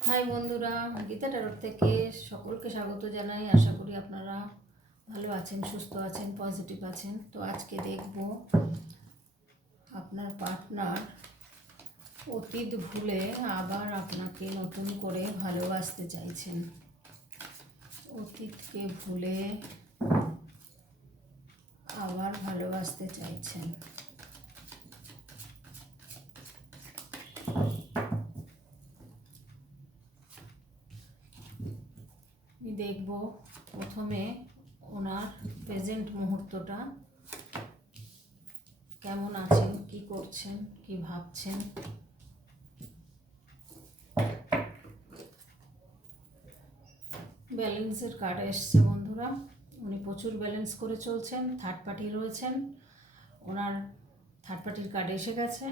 High বন্ধুরা, গীতা টারোর থেকে সকলকে স্বাগত জানাই। আশা করি আপনারা ভালো আছেন, সুস্থ আছেন, পজিটিভ আছেন। তো আজকে দেখব আপনার পার্টনার অতীত ভুলে আবার আপনাকে নতুন করে ভালোবাসতে চাইছেন। অতীতকে ভুলে আবার ভালোবাসতে চাইছেন। দেখব প্রথমে ওনার প্রেজেন্ট মুহূর্তটা। কেমন আছেন, কি করছেন, কি ভাবছেন? ব্যালেন্সের কার্ড এসছে বন্ধুরা। উনি প্রচুর ব্যালেন্স করে চলছেন থার্ড পার্টি রয়েছেন। ওনার থার্ড পার্টির কার্ড এসে গেছে।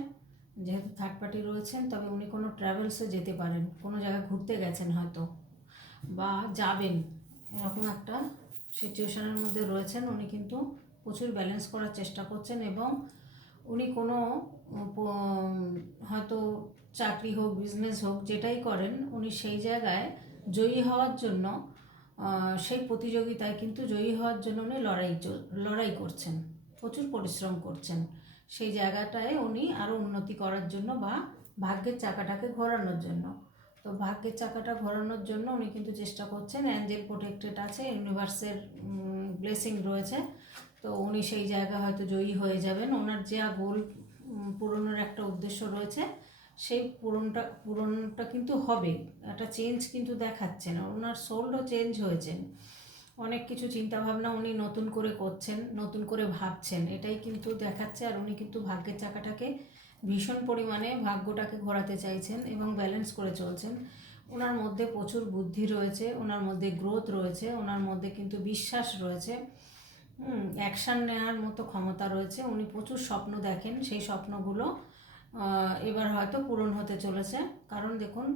যেহেতু থার্ড পার্টি রয়েছেন, তবে উনি কোনো ট্রাভেলসে যেতে পারেন। কোনো জায়গায় ঘুরতে গেছেন হয়তো। বা যাবেন, এরকম একটা সিচুয়েশনের মধ্যে রয়েছেন, উনি কিন্তু প্রচুর ব্যালেন্স করার চেষ্টা করছেন এবং উনি কোনো হয়তো চাকরি হোক বিজনেস হোক, যেটাই করেন, উনি সেই জায়গায় জয়ী হওয়ার জন্য সেই প্রতিযোগিতায় কিন্তু জয়ী হওয়ার জন্য উনি লড়াই লড়াই করছেন, প্রচুর পরিশ্রম করছেন। সেই জায়গাটায় উনি আরও উন্নতি করার জন্য বা ভাগ্যের চাকাটাকে ঘোরানোর জন্য। তো ভাগ্যের চাকাটা ঘোরানোর জন্য উনি কিন্তু চেষ্টা করছেন। অ্যাঞ্জেল প্রোটেক্টেড আছে ইউনিভার্সের ব্লেসিং রয়েছে। তো উনি সেই জায়গায় হয়তো জয়ী হয়ে যাবেন। ওনার যা গোল পূরণের একটা উদ্দেশ্য রয়েছে, সেই পূরণটা পূরণটা কিন্তু হবে। একটা চেঞ্জ কিন্তু দেখাচ্ছে না। ওনার সোলও চেঞ্জ হয়েছেন অনেক কিছু চিন্তাভাবনা উনি নতুন করে করছেন, নতুন করে ভাবছেন। এটাই কিন্তু দেখাচ্ছে আর উনি কিন্তু ভাগ্যের চাকাটাকে ভীষণ পরিমাণে ভাগ্যটাকে ঘোরাতে চাইছেন এবং ব্যালেন্স করে চলছেন। ওনার মধ্যে প্রচুর বুদ্ধি রয়েছে, ওনার মধ্যে গ্রোথ রয়েছে, ওনার মধ্যে কিন্তু বিশ্বাস রয়েছে। অ্যাকশান নেওয়ার মতো ক্ষমতা রয়েছে। উনি প্রচুর স্বপ্ন দেখেন, সেই স্বপ্নগুলো এবার হয়তো পূরণ হতে চলেছে। কারণ দেখুন,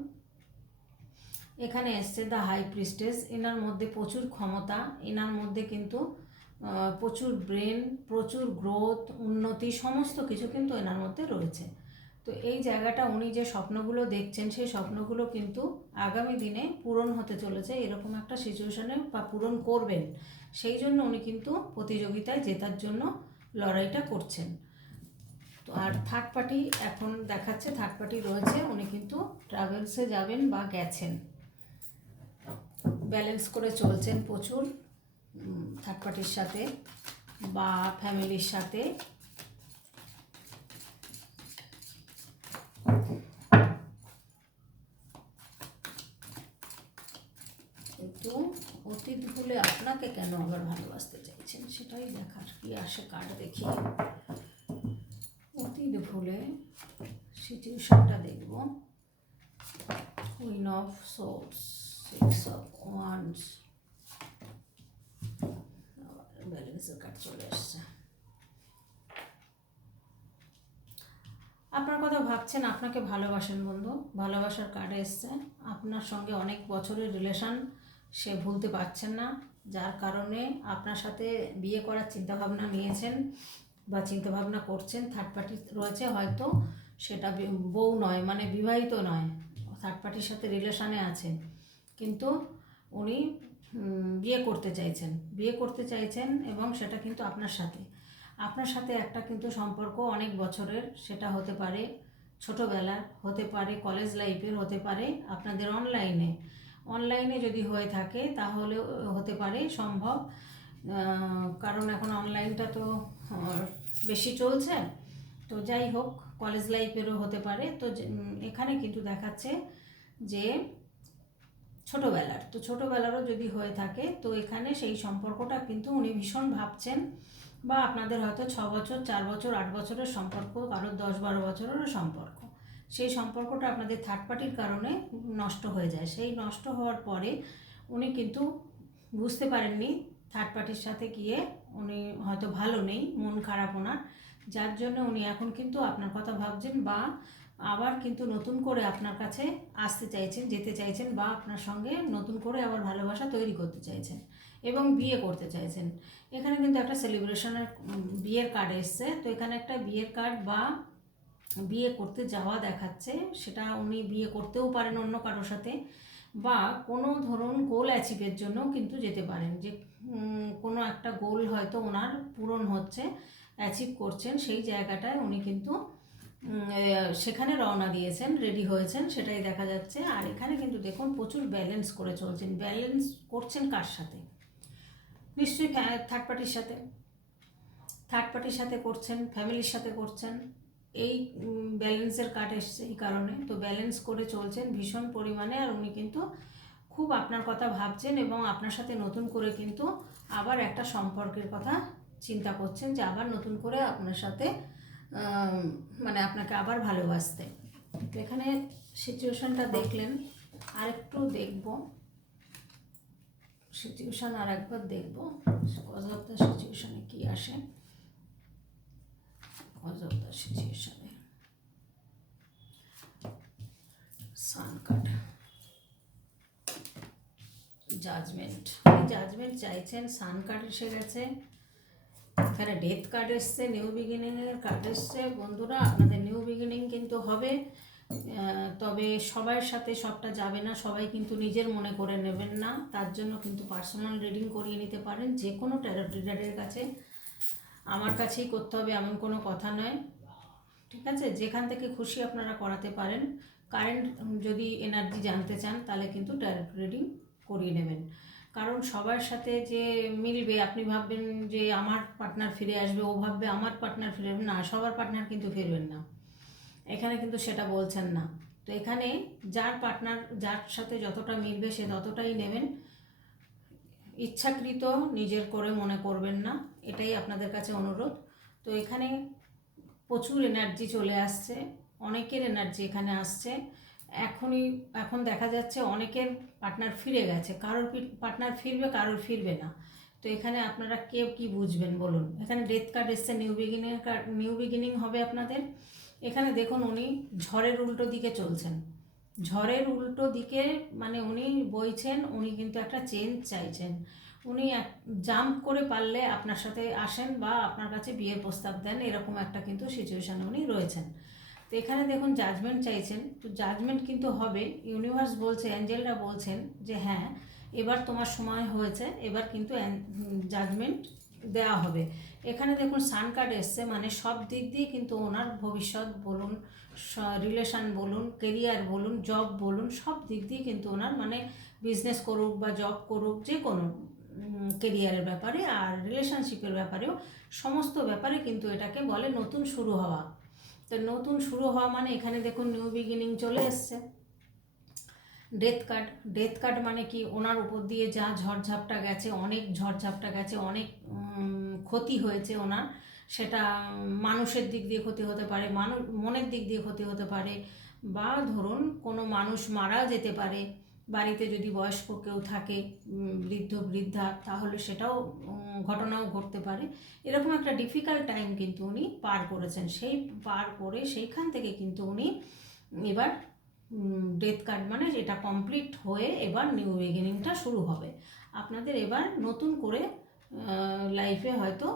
এখানে এসছে দ্য হাই প্রিস্টেস এনার মধ্যে প্রচুর ক্ষমতা, এনার মধ্যে কিন্তু প্রচুর ব্রেন, প্রচুর গ্রোথ, উন্নতি, সমস্ত কিছু কিন্তু এনার মধ্যে রয়েছে। তো এই জায়গাটা উনি যে স্বপ্নগুলো দেখছেন, সেই স্বপ্নগুলো কিন্তু আগামী দিনে পূরণ হতে চলেছে, এরকম একটা সিচুয়েশনে বা পূরণ করবেন। সেই জন্য উনি কিন্তু প্রতিযোগিতায় জেতার জন্য লড়াইটা করছেন। তো আর থার্ড পার্টি এখন দেখাচ্ছে থার্ড পার্টি রয়েছে, উনি কিন্তু ট্রাভেলসে যাবেন বা গেছেন। ব্যালেন্স করে চলছেন প্রচুর। থার্ড পার্টির সাথে বা ফ্যামিলির সাথে। কিন্তু অতীত ভুলে আপনাকে কেন আবার ভালোবাসতে চাইছেন সেটাই দেখার কি আসে কার্ড দেখি। অতীত ভুলে সিচুয়েশনটা দেখব। Queen of swords six of wands ব্যালেন্সের কার্ড চলে এসছে আপনার কথা ভাবছেন, আপনাকে ভালোবাসেন বন্ধু, ভালোবাসার কার্ডে এসছে। আপনার সঙ্গে অনেক বছরের রিলেশন সে ভুলতে পারছেন না, যার কারণে আপনার সাথে বিয়ে করার চিন্তাভাবনা নিয়েছেন বা চিন্তাভাবনা করছেন থার্ড পার্টি রয়েছে হয়তো, সেটা বউ নয় মানে বিবাহিত নয় থার্ড পার্টির সাথে রিলেশানে আছেন কিন্তু উনি বিয়ে করতে চাইছেন। বিয়ে করতে চাইছেন এবং সেটা কিন্তু আপনার সাথে। আপনার সাথে একটা কিন্তু সম্পর্ক অনেক বছরের, সেটা হতে পারে ছোটোবেলার, হতে পারে কলেজ লাইফের হতে পারে আপনাদের অনলাইনে অনলাইনে যদি হয়ে থাকে, তাহলে হতে পারে সম্ভব। কারণ এখন অনলাইনটা তো বেশি চলছে। তো যাই হোক কলেজ লাইফেরও হতে পারে। তো এখানে কিন্তু দেখাচ্ছে যে ছোটোবেলার। তো ছোটোবেলারও যদি হয়ে থাকে, তো এখানে সেই সম্পর্কটা কিন্তু উনি ভীষণ ভাবছেন বা আপনাদের হয়তো ছ বছর, চার বছর, আট বছরের সম্পর্ক কারোর দশ, বারো বছরেরও সম্পর্ক। সেই সম্পর্কটা আপনাদের থার্ড পার্টির কারণে নষ্ট হয়ে যায়। সেই নষ্ট হওয়ার পরে উনি কিন্তু বুঝতে পারেননি থার্ড পার্টির সাথে গিয়ে উনি হয়তো ভালো নেই, মন খারাপ ওনার। যার জন্য উনি এখন কিন্তু আপনার কথা ভাবছেন বা আবার কিন্তু নতুন করে আপনার কাছে আসতে চাইছেন, যেতে চাইছেন বা আপনার সঙ্গে নতুন করে আবার ভালোবাসা তৈরি করতে চাইছেন এবং বিয়ে করতে চাইছেন। এখানে কিন্তু একটা সেলিব্রেশনের বিয়ের কার্ড এসছে। তো এখানে একটা বিয়ের কার্ড বা বিয়ে করতে যাওয়া দেখাচ্ছে, সেটা উনি বিয়ে করতেও পারেন অন্য কারোর সাথে বা কোনো ধরুন গোল অ্যাচিভের জন্য কিন্তু যেতে পারেন। যে কোনো একটা গোল হয়তো ওনার পূরণ হচ্ছে অ্যাচিভ করছেন, সেই জায়গাটায় উনি কিন্তু সেখানে রওনা দিয়েছেন, রেডি হয়েছেন, সেটাই দেখা যাচ্ছে। আর এখানে কিন্তু দেখুন প্রচুর ব্যালেন্স করে চলছেন। ব্যালেন্স করছেন কার সাথে? নিশ্চয়ই থার্ড পার্টির সাথে। থার্ড পার্টির সাথে করছেন ফ্যামিলির সাথে করছেন। এই ব্যালেন্সের কাট এসছে এই কারণে। তো ব্যালেন্স করে চলছেন ভীষণ পরিমাণে। আর উনি কিন্তু খুব আপনার কথা ভাবছেন এবং আপনার সাথে নতুন করে কিন্তু আবার একটা সম্পর্কের কথা চিন্তা করছেন যে আবার নতুন করে আপনার সাথে মানে আপনাকে আবার ভালোবাসতে। তো এখানে সিচুয়েশনটা দেখলেন। আরেকটু দেখব। সিচুয়েশন আর একবার দেখব। কজ অফ দ্য সিচুয়েশনে কী আসে? কজ অফ দ্য সিচুয়েশনে সান কার্ড জাজমেন্ট জাজমেন্ট চাইছেন সান কার্ড এসে গেছে। এখানে ডেথ কার্ড এসছে নিউ বিগিনিংয়ের কার্ড এসছে। বন্ধুরা, আপনাদের নিউ বিগিনিং কিন্তু হবে। তবে সবার সাথে সবটা যাবে না, সবাই কিন্তু নিজের মনে করে নেবেন না। তার জন্য কিন্তু পার্সোনাল রিডিং করিয়ে নিতে পারেন, যে কোনো ট্যারো রিডারের কাছে। আমার কাছেই করতে হবে এমন কোনো কথা নয়। ঠিক আছে? যেখান থেকে খুশি আপনারা করাতে পারেন। কারেন্ট যদি এনার্জি জানতে চান, তাহলে কিন্তু ডাইরেক্ট রিডিং করিয়ে নেবেন। কারণ সবার সাথে যে মিলবে, আপনি ভাববেন যে আমার পার্টনার ফিরে আসবে, ও ভাববে আমার পার্টনার ফিরে না, সবার পার্টনার কিন্তু ফিরবেন না। এখানে কিন্তু সেটা বলছেন না। তো এখানে যার পার্টনার যার সাথে যতটা মিলবে সে ততটাই নেবেন। ইচ্ছাকৃত নিজের করে মনে করবেন না, এটাই আপনাদের কাছে অনুরোধ। তো এখানে প্রচুর এনার্জি চলে আসছে, অনেকের এনার্জি এখানে আসছে। এখনই, এখন দেখা যাচ্ছে অনেকের পার্টনার ফিরে গেছে। কারোর পার্টনার ফিরবে, কারোর ফিরবে না। তো এখানে আপনারা কে কি বুঝবেন বলুন? এখানে ডেথ কার্ড এসছে new beginning card new beginning হবে আপনাদের। এখানে দেখুন উনি ঝড়ের উল্টো দিকে চলছেন। ঝড়ের উল্টো দিকে মানে উনি বইছেন, উনি কিন্তু একটা চেঞ্জ চাইছেন। উনি জাম্প করে পারলে আপনার সাথে আসেন বা আপনার কাছে বিয়ের প্রস্তাব দেন, এরকম একটা কিন্তু সিচুয়েশানে উনি রয়েছেন। তো এখানে দেখুন জাজমেন্ট চাইছেন, তো জাজমেন্ট কিন্তু হবে। ইউনিভার্স বলছে অ্যাঞ্জেলরা বলছেন যে হ্যাঁ এবার তোমার সময় হয়েছে, এবার কিন্তু জাজমেন্ট দেওয়া হবে। এখানে দেখুন সান কার্ড এসছে মানে সব দিক দিয়ে কিন্তু ওনার ভবিষ্যৎ বলুন রিলেশন বলুন কেরিয়ার বলুন জব বলুন, সব দিক দিয়ে কিন্তু ওনার মানে বিজনেস করুক বা জব করুক, যে কোনো কেরিয়ারের ব্যাপারে আর রিলেশনশিপের ব্যাপারেও, সমস্ত ব্যাপারে কিন্তু এটাকে বলে নতুন শুরু হওয়া। তো নতুন শুরু হওয়া মানে এখানে দেখুন নিউ বিগিনিং চলে এসছে। ডেথ কার্ড ডেথ কার্ড মানে কি? ওনার উপর দিয়ে যা ঝড়ঝাপটা গেছে, অনেক ঝড়ঝাপটা গেছে, অনেক ক্ষতি হয়েছে ওনার। সেটা মানুষের দিক দিয়ে ক্ষতি হতে পারে মানুষ মনের দিক দিয়ে ক্ষতি হতে পারে, বা ধরুন কোনো মানুষ মারা যেতে পারে। বাড়িতে যদি বয়স্ক কেউ থাকে বৃদ্ধ, বৃদ্ধা, তাহলে সেটাও ঘটনাও ঘটতে পারে। এরকম একটা ডিফিকাল্ট টাইম কিন্তু উনি পার করেছেন। সেই পার করে সেইখান থেকে কিন্তু উনি এবার ডেথ কার্ড মানে এটা কমপ্লিট হয়ে এবার নিউ বিগিনিংটা শুরু হবে। আপনাদের এবার নতুন করে লাইফে হয়তো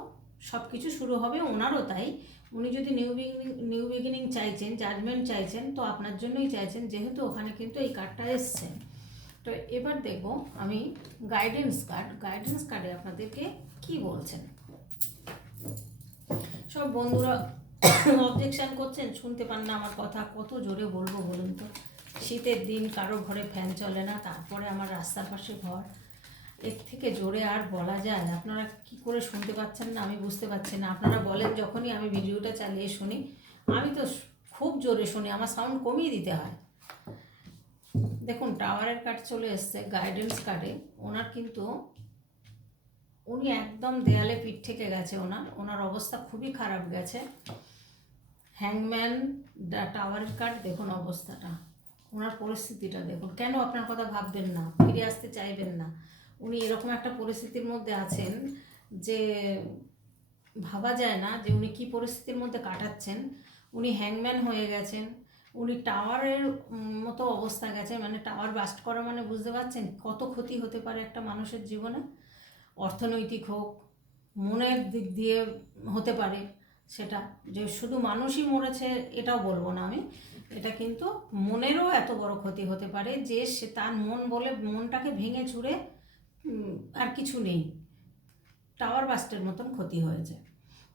সব কিছু শুরু হবে ওনারও তাই। উনি যদি নিউ বিগিনিং নিউ বিগিনিং চাইছেন জাজমেন্ট চাইছেন, তো আপনার জন্যই চাইছেন, যেহেতু ওখানে কিন্তু এই কার্ডটা এসছে। তো এবার দেখব আমি গাইডেন্স কার্ড গাইডেন্স কার্ডে আপনাদেরকে কি বলছেন? সব বন্ধুরা অবজেকশন করছেন, শুনতে পান না আমার কথা, কত জোরে বলব বলুন তো? শীতের দিন কারও ঘরে ফ্যান চলে না, তারপরে আমার রাস্তার পাশে ঘর। এর থেকে জোরে আর বলা যায় আপনারা কি করে শুনতে পাচ্ছেন না আমি বুঝতে পারছি না। আপনারা বলেন যখনই আমি ভিডিওটা চালিয়ে শুনি, আমি তো খুব জোরে শুনি, আমার সাউন্ড কমিয়ে দিতে হয়। দেখুন, টাওয়ারের কার্ড চলে এসছে গাইডেন্স কার্ডে ওনার কিন্তু, উনি একদম দেয়ালে পিঠ থেকে গেছে ওনার। ওনার অবস্থা খুবই খারাপ গেছে। হ্যাংম্যান টাওয়ারের কার্ড দেখুন অবস্থাটা। ওনার পরিস্থিতিটা দেখুন। কেন আপনার কথা ভাববেন না? ফিরে আসতে চাইবেন না। উনি এরকম একটা পরিস্থিতির মধ্যে আছেন যে, ভাবা যায় না যে উনি কী পরিস্থিতির মধ্যে কাটাচ্ছেন। উনি হ্যাংম্যান হয়ে গেছেন। উনি টাওয়ারের মতো অবস্থা গেছে। মানে টাওয়ার বাস্ট করা মানে বুঝতে পারছেন? কত ক্ষতি হতে পারে একটা মানুষের জীবনে? অর্থনৈতিক হোক মনের দিক দিয়ে হতে পারে সেটা। যে শুধু মানুষই মরেছে এটাও বলব না আমি। এটা কিন্তু মনেরও এত বড় ক্ষতি হতে পারে যে সে তার মন বলে মনটাকে ভেঙে উম, আর কিছু নেই। টাওয়ার বাস্টের মতন ক্ষতি হয়েছে।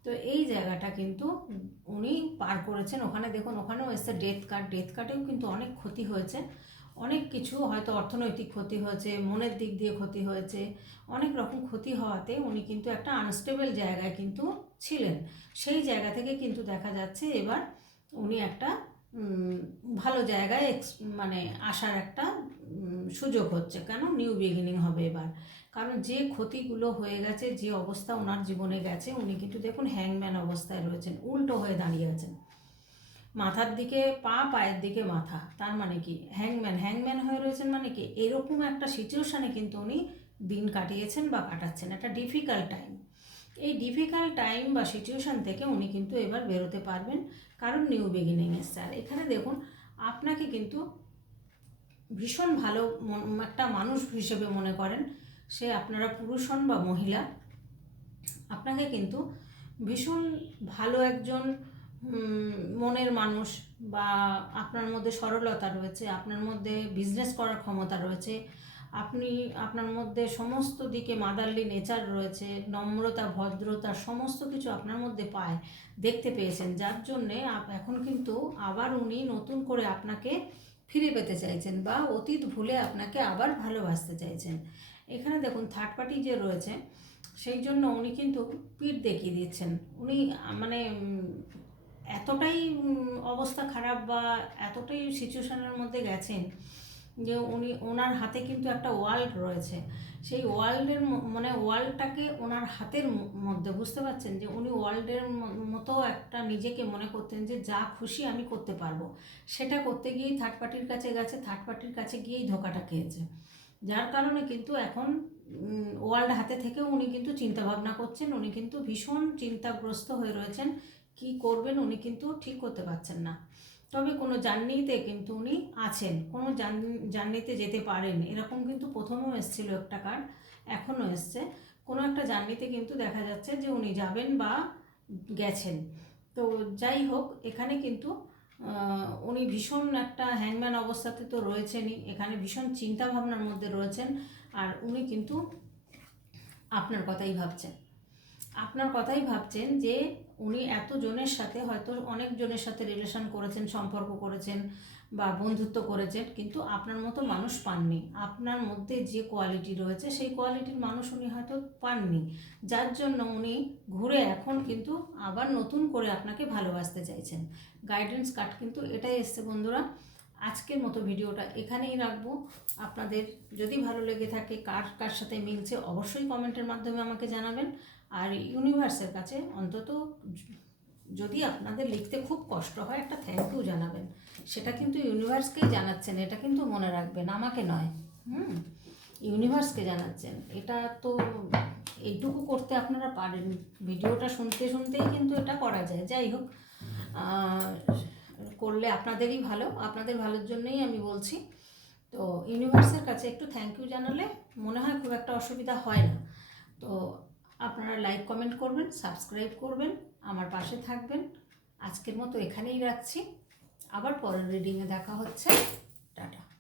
তো এই জায়গাটা কিন্তু উনি পার করেছেন। ওখানে দেখুন ওখানেও এসছে ডেথ কার্ড ডেথ কার্ডেও কিন্তু অনেক ক্ষতি হয়েছে। অনেক কিছু হয়তো অর্থনৈতিক ক্ষতি হয়েছে মনের দিক দিয়ে ক্ষতি হয়েছে। অনেক রকম ক্ষতি হওয়াতে উনি কিন্তু একটা আনস্টেবল জায়গায় কিন্তু ছিলেন। সেই জায়গা থেকে কিন্তু দেখা যাচ্ছে এবার উনি একটা ভালো জায়গায় এক্স মানে আসার একটা সুযোগ হচ্ছে। কেন? নিউ বিগিনিং হবে এবার। কারণ যে ক্ষতিগুলো হয়ে গেছে, যে অবস্থা ওনার জীবনে গেছে, উনি কিন্তু দেখুন হ্যাংম্যান অবস্থায় রয়েছেন, উল্টো হয়ে দাঁড়িয়ে আছেন। মাথার দিকে পা, পায়ের দিকে মাথা। তার মানে কি? হ্যাংম্যান হ্যাংম্যান হয়ে রয়েছেন মানে কি? এরকম একটা সিচুয়েশানে কিন্তু উনি দিন কাটিয়েছেন বা কাটাচ্ছেন। একটা ডিফিকাল্ট টাইম এই ডিফিকাল্ট টাইম বা সিচুয়েশান থেকে উনি কিন্তু এবার বেরোতে পারবেন, কারণ নিউ বিগিনিং আর এখানে দেখুন, আপনাকে কিন্তু ভীষণ ভালো একটা মানুষ হিসেবে মনে করেন। সে আপনারা পুরুষ হন বা মহিলা, আপনাকে কিন্তু ভীষণ ভালো একজন মনের মানুষ বা আপনার মধ্যে সরলতা রয়েছে, আপনার মধ্যে বিজনেস করার ক্ষমতা রয়েছে আপনি আপনার মধ্যে সমস্ত দিকে মাদারলি নেচার রয়েছে, নম্রতা, ভদ্রতা সমস্ত কিছু আপনার মধ্যে পায়, দেখতে পেয়েছেন। যার জন্যে এখন কিন্তু আবার উনি নতুন করে আপনাকে ফিরে পেতে চাইছেন বা অতীত ভুলে আপনাকে আবার ভালোবাসতে চাইছেন। এখানে দেখুন থার্ড পার্টি যে রয়েছে, সেই জন্য উনি কিন্তু পিঠ দেখিয়ে দিচ্ছেন। উনি মানে এতটাই অবস্থা খারাপ বা এতটাই সিচুয়েশনের মধ্যে গেছেন যে উনি, ওনার হাতে কিন্তু একটা ওয়ার্ল্ড রয়েছে। সেই ওয়ার্ল্ডের মানে ওয়ার্ল্ডটাকে ওনার হাতের মধ্যে, বুঝতে পারছেন? যে উনি ওয়ার্ল্ডের মতো একটা নিজেকে মনে করতেন যে যা খুশি আমি করতে পারব। সেটা করতে গিয়েই থার্ড পার্টির কাছে গেছে থার্ড পার্টির কাছে গিয়েই ধোকাটা খেয়েছে। যার কারণে কিন্তু এখন ওয়ার্ল্ড হাতে থেকেও উনি কিন্তু চিন্তা ভাবনা করছেন, উনি কিন্তু ভীষণ চিন্তাগ্রস্ত হয়ে রয়েছেন। কি করবেন উনি কিন্তু ঠিক করতে পারছেন না। তবে কোনো জার্নিতে কিন্তু উনি আছেন, কোনো জার্নি- জার্নিতে যেতে পারেন এরকম কিন্তু প্রথমেও এসেছিল একটা কার্ড এখনও এসছে। কোনো একটা জার্নিতে কিন্তু দেখা যাচ্ছে যে উনি যাবেন বা গেছেন। তো যাই হোক, এখানে কিন্তু উনি ভীষণ একটা হ্যাংম্যান অবস্থাতে তো রয়েছেনই। এখানে ভীষণ চিন্তা ভাবনার মধ্যে রয়েছেন। আর উনি কিন্তু আপনার কথাই ভাবছেন। আপনার কথাই ভাবছেন যে উনি এত জনের সাথে হয়তো অনেক জনের সাথে রিলেশন করেছেন, সম্পর্ক করেছেন বা বন্ধুত্ব করেছেন, কিন্তু আপনার মতো মানুষ পাননি। আপনার মধ্যে যে কোয়ালিটি রয়েছে, সেই কোয়ালিটির মানুষ উনি হয়তো পাননি। যার জন্য উনি ঘুরে এখন কিন্তু আবার নতুন করে আপনাকে ভালোবাসতে চাইছেন। গাইডেন্স কার্ড কিন্তু এটাই এসছে বন্ধুরা। আজকের মতো ভিডিওটা এখানেই রাখব। আপনাদের যদি ভালো লেগে থাকে, কার কার সাথে মিলছে, অবশ্যই কমেন্টের মাধ্যমে আমাকে জানাবেন। আর ইউনিভার্সের কাছে অন্তত যদি আপনাদের লিখতে খুব কষ্ট হয়, একটা থ্যাংক ইউ জানাবেন। সেটা কিন্তু ইউনিভার্সকেই জানাচ্ছেন, এটা কিন্তু মনে রাখবেন, আমাকে নয়। হুম ইউনিভার্সকে জানাচ্ছেন। এটা তো এইটুকু করতে আপনারা পারেন। ভিডিওটা শুনতে শুনতেই কিন্তু এটা করা যায়। যাই হোক করলে আপনাদেরই ভালো, আপনাদের ভালোর জন্যই আমি বলছি। তো ইউনিভার্সের কাছে একটু থ্যাংক ইউ জানালে মনে হয় খুব একটা অসুবিধা হয় না। তো আপনারা লাইক কমেন্ট করবেন সাবস্ক্রাইব করবেন, আমার পাশে থাকবেন। আজকের মতো এখানেই রাখছি। আবার পরের রিডিংয়ে দেখা হচ্ছে। টাটা।